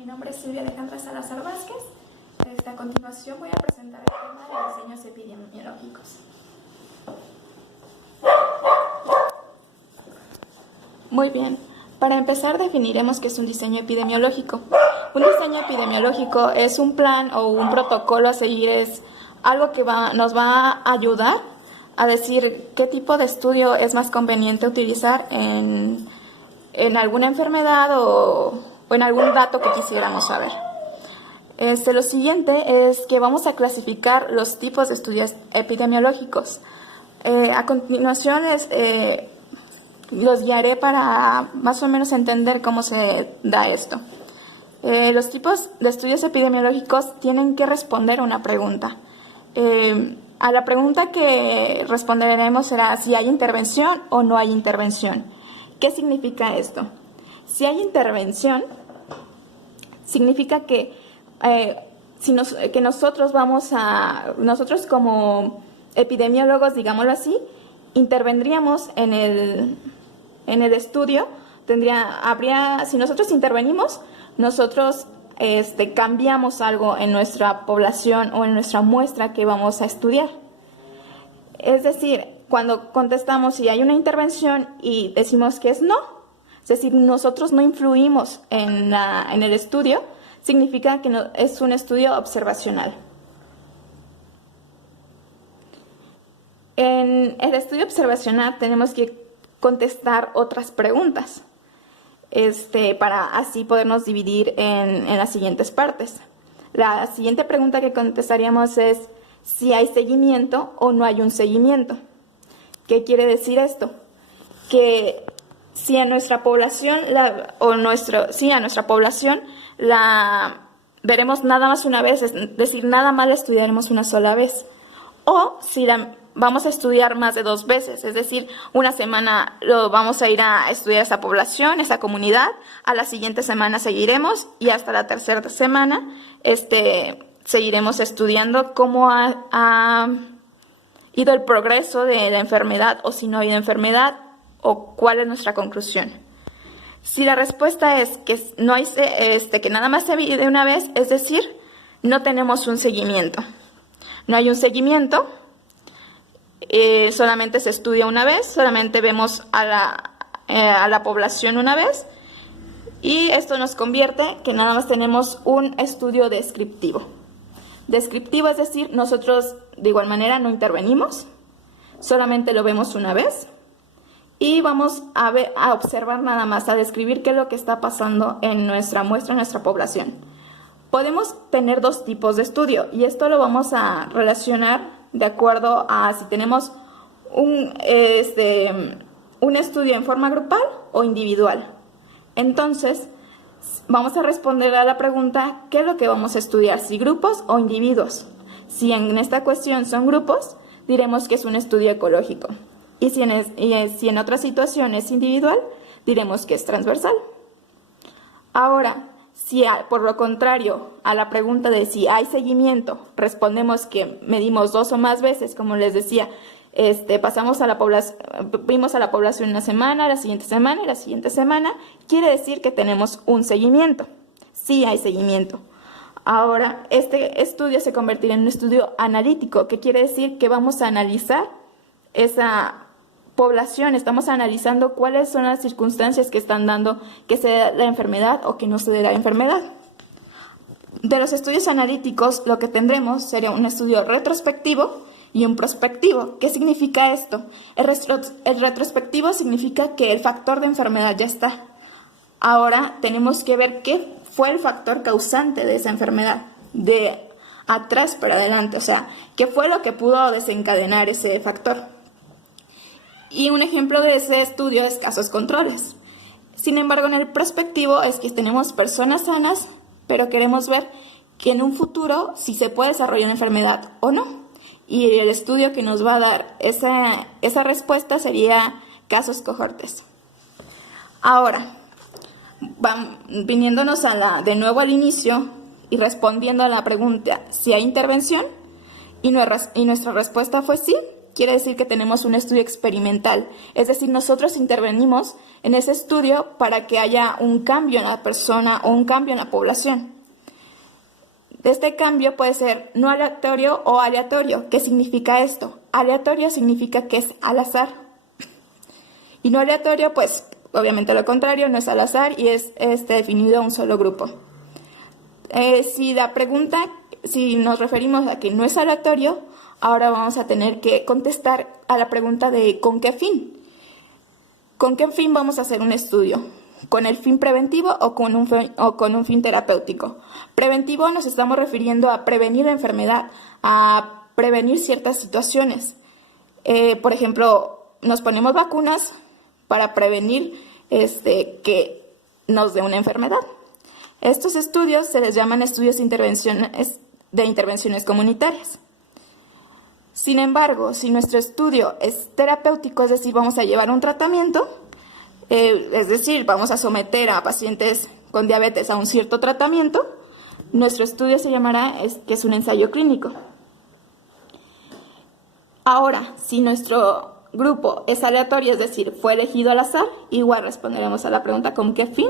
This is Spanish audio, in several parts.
Mi nombre es Silvia Alejandra Salazar Vázquez. A continuación voy a presentar el tema de diseños epidemiológicos. Muy bien, para empezar definiremos qué es un diseño epidemiológico. Un diseño epidemiológico es un plan o un protocolo a seguir, es algo que nos va a ayudar a decir qué tipo de estudio es más conveniente utilizar en alguna enfermedad o en algún dato que quisiéramos saber. Lo siguiente es que vamos a clasificar los tipos de estudios epidemiológicos. A continuación los guiaré para más o menos entender cómo se da esto. Los tipos de estudios epidemiológicos tienen que responder a una pregunta. A la pregunta que responderemos será si hay intervención o no hay intervención. ¿Qué significa esto? Si hay intervención, significa que nosotros como epidemiólogos, digámoslo así, intervendríamos en el estudio. Si nosotros intervenimos, nosotros cambiamos algo en nuestra población o en nuestra muestra que vamos a estudiar. Es decir, cuando contestamos si hay una intervención y decimos que es no, es decir, nosotros no influimos en el estudio, significa que es un estudio observacional. En el estudio observacional tenemos que contestar otras preguntas, para así podernos dividir en las siguientes partes. La siguiente pregunta que contestaríamos es si hay seguimiento o no hay un seguimiento. ¿Qué quiere decir esto? Que si a nuestra población la veremos nada más una vez, es decir, nada más la estudiaremos una sola vez. O si la vamos a estudiar más de 2 veces, es decir, una semana vamos a ir a estudiar esa población, esa comunidad, a la siguiente semana seguiremos y hasta la tercera semana seguiremos estudiando cómo ha ido el progreso de la enfermedad o si no ha habido enfermedad o cuál es nuestra conclusión. Si la respuesta es que no hay, que nada más se vive una vez, es decir, no tenemos un seguimiento. No hay un seguimiento, solamente se estudia una vez, solamente vemos a la población una vez y esto nos convierte que nada más tenemos un estudio descriptivo. Descriptivo es decir, nosotros de igual manera no intervenimos, solamente lo vemos una vez y vamos a observar nada más, a describir qué es lo que está pasando en nuestra muestra, en nuestra población. Podemos tener 2 tipos de estudio y esto lo vamos a relacionar de acuerdo a si tenemos un estudio en forma grupal o individual. Entonces, vamos a responder a la pregunta, ¿qué es lo que vamos a estudiar? Si grupos o individuos. Si en esta cuestión son grupos, diremos que es un estudio ecológico. Y si en otra situación es individual, diremos que es transversal. Ahora, si por lo contrario a la pregunta de si hay seguimiento, respondemos que medimos 2 o más veces, como les decía, vimos a la población una semana, la siguiente semana y la siguiente semana, quiere decir que tenemos un seguimiento. Sí hay seguimiento. Ahora, este estudio se convertirá en un estudio analítico, que quiere decir que vamos a analizar esa población, estamos analizando cuáles son las circunstancias que están dando que se dé la enfermedad o que no se dé la enfermedad. De los estudios analíticos, lo que tendremos sería un estudio retrospectivo y un prospectivo. ¿Qué significa esto? El retrospectivo significa que el factor de enfermedad ya está. Ahora tenemos que ver qué fue el factor causante de esa enfermedad, de atrás para adelante, o sea, qué fue lo que pudo desencadenar ese factor. Y un ejemplo de ese estudio es casos controles. Sin embargo, en el prospectivo es que tenemos personas sanas, pero queremos ver que en un futuro si se puede desarrollar una enfermedad o no. Y el estudio que nos va a dar esa respuesta sería casos cohortes. Ahora, viniéndonos de nuevo al inicio y respondiendo a la pregunta si hay intervención y nuestra respuesta fue sí, quiere decir que tenemos un estudio experimental, es decir, nosotros intervenimos en ese estudio para que haya un cambio en la persona o un cambio en la población. Este cambio puede ser no aleatorio o aleatorio. ¿Qué significa esto? Aleatorio significa que es al azar. Y no aleatorio, pues obviamente lo contrario, no es al azar y es definido a un solo grupo. Si nos referimos a que no es aleatorio, ahora vamos a tener que contestar a la pregunta de ¿con qué fin? ¿Con qué fin vamos a hacer un estudio? ¿Con el fin preventivo o con un fin terapéutico? Preventivo nos estamos refiriendo a prevenir la enfermedad, a prevenir ciertas situaciones. Por ejemplo, nos ponemos vacunas para prevenir que nos dé una enfermedad. Estos estudios se les llaman estudios de intervenciones comunitarias. Sin embargo, si nuestro estudio es terapéutico, es decir, vamos a llevar un tratamiento, es decir, vamos a someter a pacientes con diabetes a un cierto tratamiento, nuestro estudio se llamará que es un ensayo clínico. Ahora, si nuestro grupo es aleatorio, es decir, fue elegido al azar, igual responderemos a la pregunta ¿con qué fin?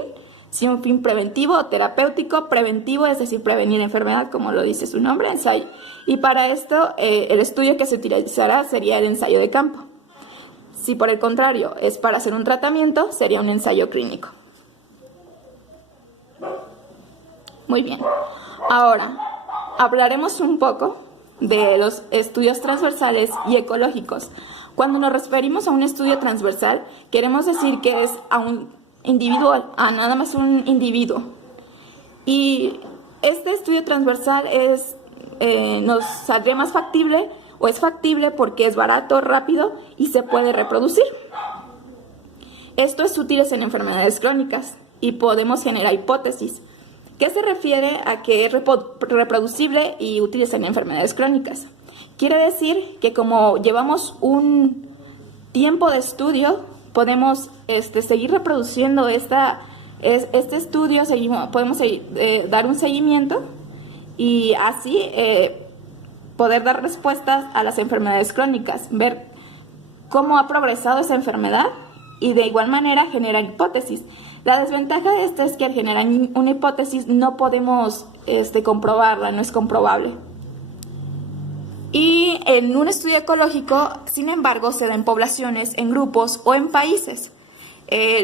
Si un fin preventivo o terapéutico, preventivo es decir, prevenir enfermedad, como lo dice su nombre, ensayo. Y para esto, el estudio que se utilizará sería el ensayo de campo. Si por el contrario es para hacer un tratamiento, sería un ensayo clínico. Muy bien. Ahora, hablaremos un poco de los estudios transversales y ecológicos. Cuando nos referimos a un estudio transversal, queremos decir que es a un individual, a nada más un individuo. Y este estudio transversal nos saldría más factible o es factible porque es barato, rápido y se puede reproducir. Esto es útil en enfermedades crónicas y podemos generar hipótesis. ¿Qué se refiere a que es reproducible y útil en enfermedades crónicas? Quiere decir que como llevamos un tiempo de estudio, podemos seguir reproduciendo este estudio, podemos dar un seguimiento y así poder dar respuestas a las enfermedades crónicas, ver cómo ha progresado esa enfermedad y de igual manera generar hipótesis. La desventaja de esto es que al generar una hipótesis no podemos comprobarla, no es comprobable. Y en un estudio ecológico, sin embargo, se da en poblaciones, en grupos o en países.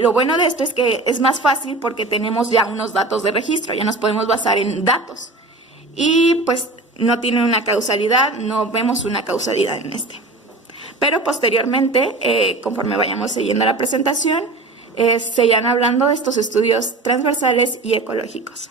Lo bueno de esto es que es más fácil porque tenemos ya unos datos de registro, ya nos podemos basar en datos. Y pues no tienen una causalidad, no vemos una causalidad en este. Pero posteriormente, conforme vayamos siguiendo la presentación, se irán hablando de estos estudios transversales y ecológicos.